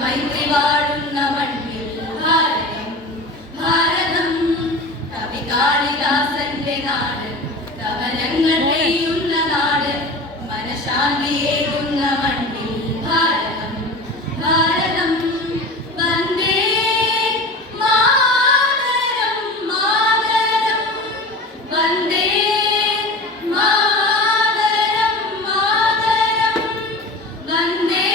മൈത്രി വാഴുന്ന മണ്ണിൽ ഭാരതം ഭാരതം കവി കാളിദാസന്റെ നാട് കവനങ്ങൾ പെയ്യുന്ന നാട് മനഃശാന്തിയേകുന്ന മണ്ണിൽ ഭാരതം ഭാരതം വന്ദേ മാതരം മാതരം വന്ദേ മാതരം മാതരം വന്ദേ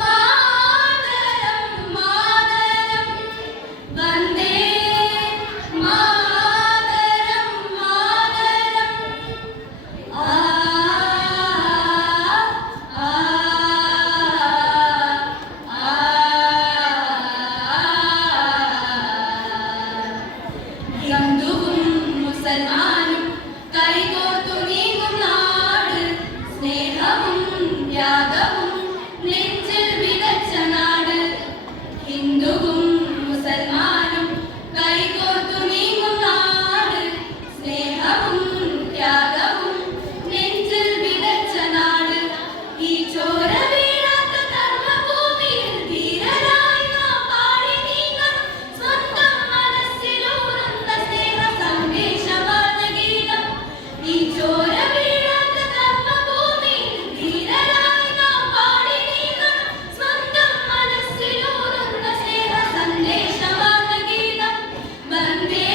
മാതരം മാതരം വന്ദേ മാതരം മാതരം ആ ആ ഹിന്ദുവും മുസൽമാനും കൈകോർത്തു നീങ്ങും നാട് സ്നേഹവും ത്യാഗവും നെഞ്ചിൽ വിതച്ച നാട് ഹിന്ദുവും മുസൽമാനും കൈകോർത്തു നീങ്ങും നാട് സ്നേഹവും ത്യാഗവും നെഞ്ചിൽ വിതച്ച നാട് ഈ ചോര വീഴാത്ത കർമ്മഭൂമിയിൽ ധീരരായി നാം പാടി നീങ്ങണം സ്വന്തം മനസ്സിലൂറുന്ന സ്നേഹ സന്ദേശമാണ് ഗീതം ഈ ചോര വീഴാത്ത കർമ്മഭൂമിയിൽ ധീരരായി നാം പാടി നീങ്ങണം സ്വന്തം മനസ്സിലൂറുന്ന സ്നേഹ സന്ദേശമാണ് ഗീതം വന്ദേ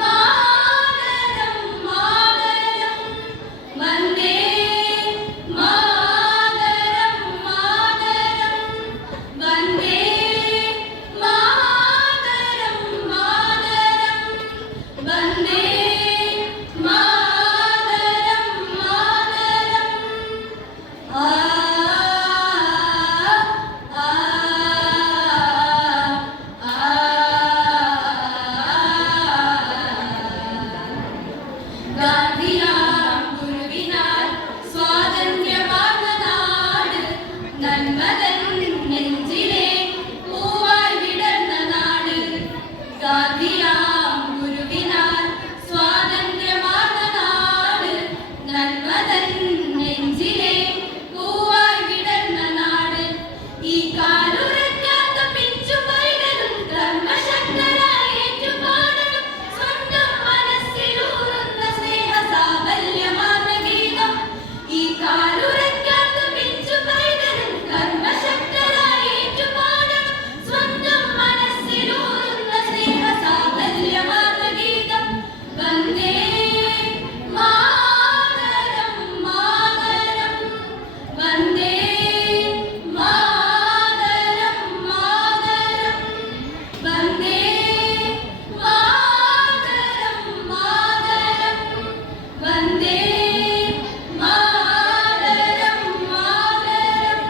മാതരം മാതരം വന്ദേ മാതരം മാതരം വന്ദേ മാതരം മാതരം വന്ദേ മാതരം മാതരം ആ ആ ഗാന്ധിയാം ഗുരുവിനാൽ സ്വാതന്ത്ര്യമാർന്ന നാട് നന്മതൻ നെഞ്ചിലെ പൂവായി വിടർന്ന നാട് ഗാന്ധിയാം ഗുരുവിനാൽ സ്വാതന്ത്ര്യമാർന്ന നാട് നന്മതൻ നെഞ്ചിലെ പൂവായി വിടർന്ന നാട് ഈ കാലുറയ്ക്കാത്ത പിഞ്ചു പൈതലും കർമ്മശക്തരായി ഏറ്റുപാടണം സ്വന്തം മനസ്സിലൂറുന്ന സ്നേഹ സാഫല്യമാർന്ന ഗീതം ഈ കാലുറയ്ക്കാത്ത പിഞ്ചു പൈതലും കർമ്മശക്തരായി ഏറ്റുപാടണം സ്വന്തം മനസ്സിലൂറുന്ന സ്നേഹ സാഫല്യമാർന്ന ഗീതം വന്ദേ മാതരം മാതരം വന്ദേ മാതരം മാതരം വന്ദേ മാതരം മാതരം വന്ദേ മാതരം മാതരം